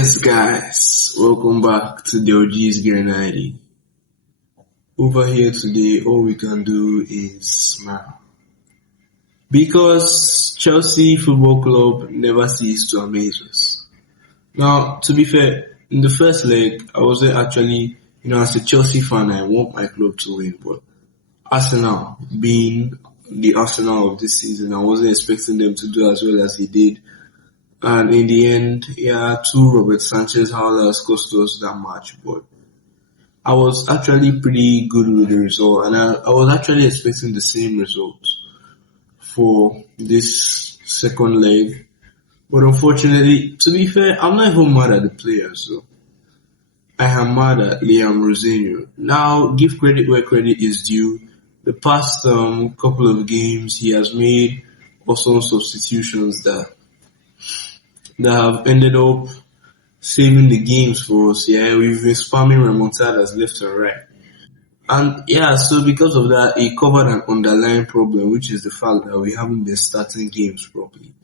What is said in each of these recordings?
Yes, guys, welcome back to the OG's Gear 90. Over here today, all we can do is smile. Because Chelsea Football Club never ceased to amaze us. Now, to be fair, in the first leg, I wasn't actually, as a Chelsea fan, I want my club to win, but Arsenal, being the Arsenal of this season, I wasn't expecting them to do as well as they did. And in the end, two Robert Sanchez howlers cost us that match. But I was actually pretty good with the result, and I was actually expecting the same result for this second leg. But unfortunately, to be fair, I'm not even mad at the players. So I am mad at Liam Rosinho. Now, give credit where credit is due. The past couple of games, he has made awesome substitutions that have ended up saving the games for us. Yeah, we've been spamming remontadas left and right. And so because of that, he covered an underlying problem, which is the fact that we haven't been starting games properly.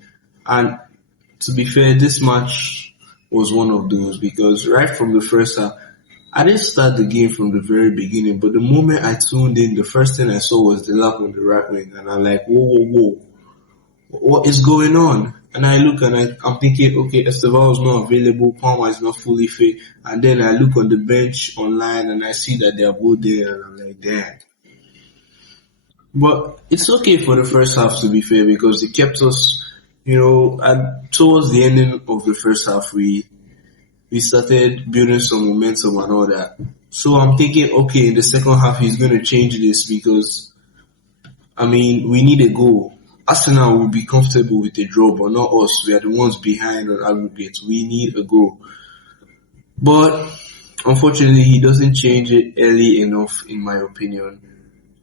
And to be fair, this match was one of those because right from the first half, I didn't start the game from the very beginning, but the moment I tuned in, the first thing I saw was the lap on the right wing, and I'm like, whoa, what is going on? And I look and I'm thinking, okay, Esteval is not available, Palmer is not fully fit, and then I look on the bench online and I see that they are both there, and I'm like, damn. But it's okay for the first half, to be fair, because it kept us, and towards the ending of the first half, we started building some momentum and all that. So I'm thinking, okay, in the second half, he's going to change this because, we need a goal. Arsenal will be comfortable with a draw, but not us. We are the ones behind on aggregate. We need a goal. But unfortunately, he doesn't change it early enough, in my opinion.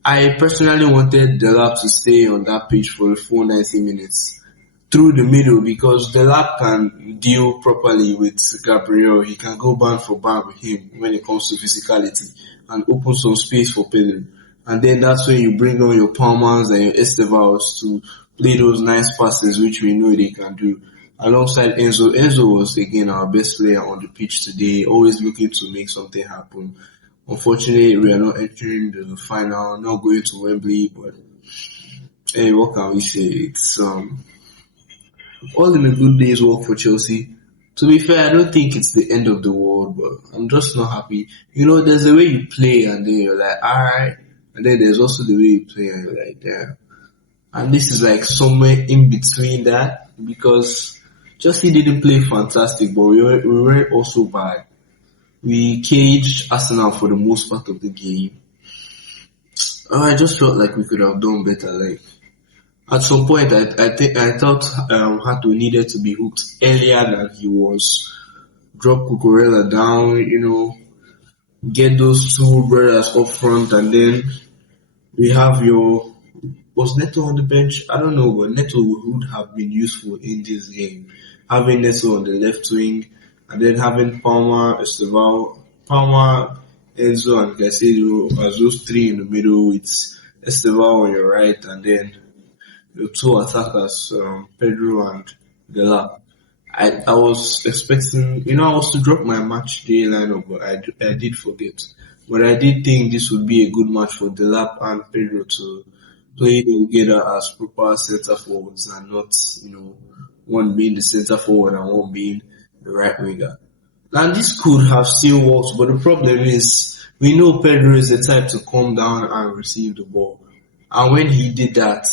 I personally wanted Delap to stay on that pitch for the full 90 minutes through the middle because Delap can deal properly with Gabriel. He can go band for band with him when it comes to physicality and open some space for Pedro. And then that's when you bring on your Palmans and your Estevals to play those nice passes, which we know they can do. Alongside Enzo. Enzo was, again, our best player on the pitch today, always looking to make something happen. Unfortunately, we are not entering the final, not going to Wembley, but hey, what can we say? It's all in a good day's work for Chelsea. To be fair, I don't think it's the end of the world, but I'm just not happy. There's the way you play and then you're like, alright. And then there's also the way you play and you're like, damn. And this is like somewhere in between that because Chelsea didn't play fantastic, but we weren't also bad. We caged Arsenal for the most part of the game. I just felt like we could have done better. Like at some point, I thought Hato needed to be hooked earlier than he was. Drop Cucurella down, get those two brothers up front, and then we have was Neto on the bench? I don't know, but Neto would have been useful in this game. Having Neto on the left wing, and then having Palmer, Esteval, Enzo, and Caicedo as those three in the middle with Esteval on your right, and then the two attackers, Pedro and Delap. I was expecting, I was to drop my match day lineup, but I did forget. But I did think this would be a good match for Delap and Pedro to play together as proper centre forwards and not, one being the centre forward and one being the right winger. And this could have still worked, but the problem is we know Pedro is the type to come down and receive the ball. And when he did that,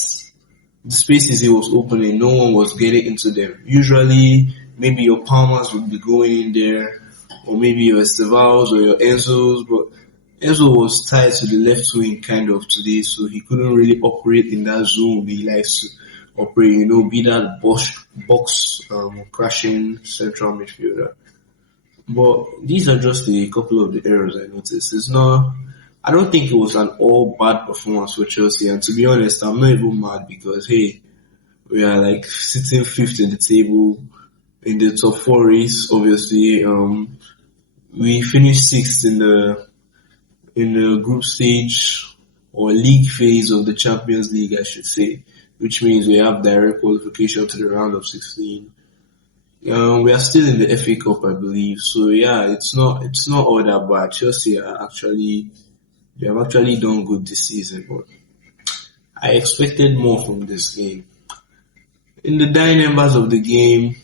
the spaces he was opening, no one was getting into them. Usually, maybe your Palmers would be going in there, or maybe your Estevals or your Enzos, but Enzo was tied to the left wing kind of today, so he couldn't really operate in that zone he likes to operate, be that box crashing central midfielder. But these are just a couple of the errors I noticed. I don't think it was an all bad performance for Chelsea, and to be honest, I'm not even mad because, hey, we are like sitting fifth in the table in the top four race, obviously. We finished sixth in the group stage or league phase of the Champions League, I should say, which means we have direct qualification to the round of 16. We are still in the FA Cup, I believe. So yeah, it's not all that bad. Chelsea are actually they have actually done good this season, but I expected more from this game. In the dying embers of the game,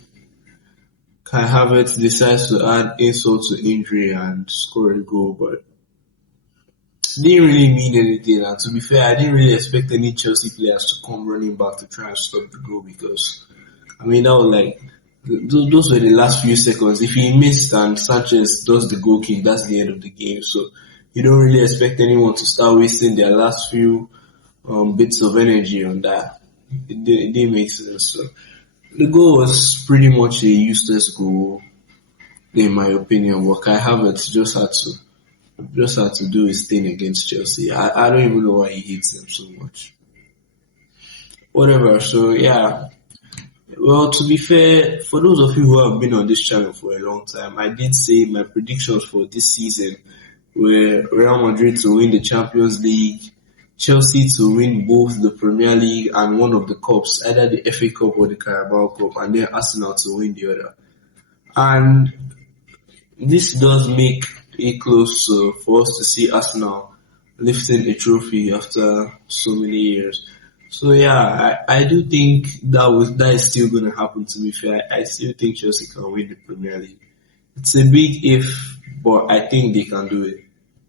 Kai Havertz decides to add insult to injury and score a goal, but it didn't really mean anything. And to be fair, I didn't really expect any Chelsea players to come running back to try and stop the goal because I mean that was like those were the last few seconds. If he missed and Sanchez does the goal kick, that's the end of the game. So you don't really expect anyone to start wasting their last few bits of energy on that. It didn't make sense. So the goal was pretty much a useless goal, in my opinion. But Kai Havertz just had to do his thing against Chelsea. I don't even know why he hates them so much. Whatever. So yeah. Well, to be fair, for those of you who have been on this channel for a long time, I did say my predictions for this season were Real Madrid to win the Champions League, Chelsea to win both the Premier League and one of the cups, either the FA Cup or the Carabao Cup, and then Arsenal to win the other. And this does make it close for us to see Arsenal lifting a trophy after so many years. So yeah, I do think that is still going to happen. To be fair, I still think Chelsea can win the Premier League. It's a big if, but I think they can do it.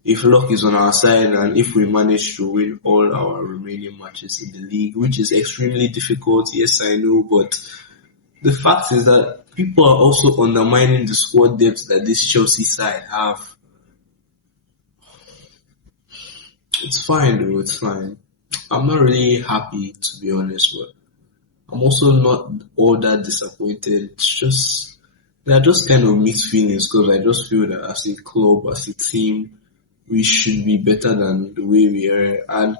If luck is on our side and if we manage to win all our remaining matches in the league, which is extremely difficult, yes I know, but the fact is that people are also undermining the squad depth that this Chelsea side have. It's fine though, it's fine. I'm not really happy to be honest, but I'm also not all that disappointed. It's just there are just kind of mixed feelings because I just feel that as a club, as a team, we should be better than the way we are. And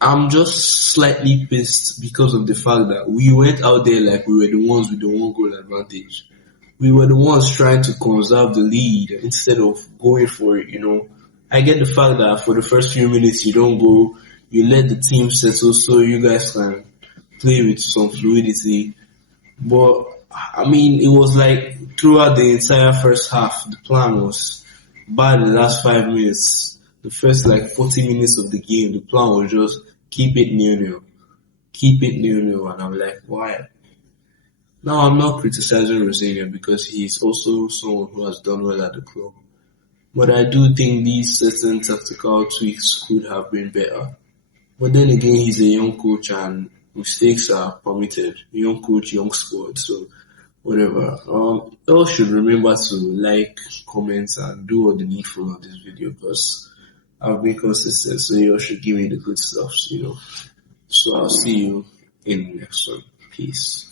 I'm just slightly pissed because of the fact that we went out there like we were the ones with the one goal advantage. We were the ones trying to conserve the lead instead of going for it. I get the fact that for the first few minutes you don't go, you let the team settle so you guys can play with some fluidity. But I mean, it was like throughout the entire first half, the plan was by the last 5 minutes, the first like 40 minutes of the game, the plan was just keep it nil-nil, keep it nil-nil, and I'm like, why? Now I'm not criticizing Rosenior because he's also someone who has done well at the club. But I do think these certain tactical tweaks could have been better. But then again, he's a young coach and mistakes are permitted. Young coach, young squad, so whatever. Y'all should remember to like, comment, and do all the needful on this video because I've been consistent, so you all should give me the good stuff. So I'll see you in the next one. Peace.